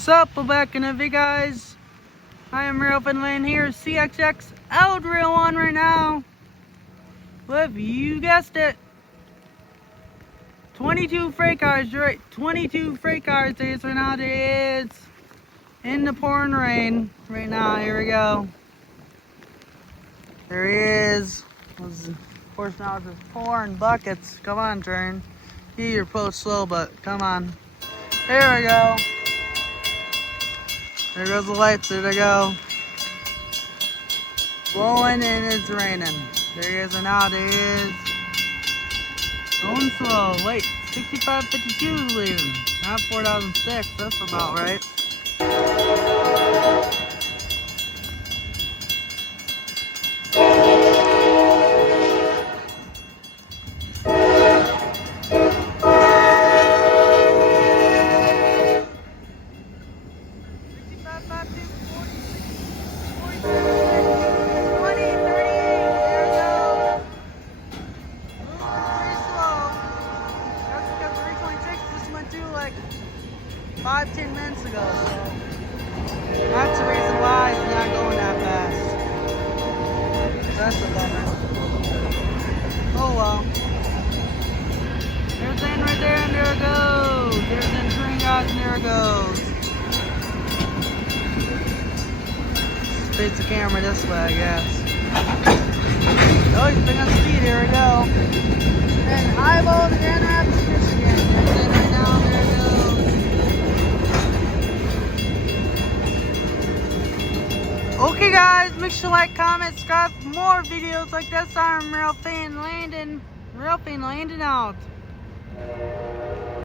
What's up? We're back in a video, guys. I am real Finland here, CSX L301 right now. Well, you guessed it. 22 freight cars, right? 22 freight cars days right now. There is in the pouring rain right now. Here we go. There he is. Of course, now it's just pouring buckets. Come on, train. You're both slow, but come on. There we go. There goes the lights. There they go. Blowing and it's raining. There he is, and now there he is. Going slow. Wait, 6552 is leaving. Not 4006. That's about right. Like 5-10 minutes ago, so that's the reason why it's not going that fast. That's a bummer. Oh well. There's in right there, and there it goes. There's in train, guys, and there it goes. Face the camera this way, I guess. Oh, he's picking up speed. Here we go. And eyeball to Grand Rapids, Michigan. There's in right now, and there it goes. Okay, guys, make sure to like, comment, subscribe for more videos like this. I'm Real Finland out.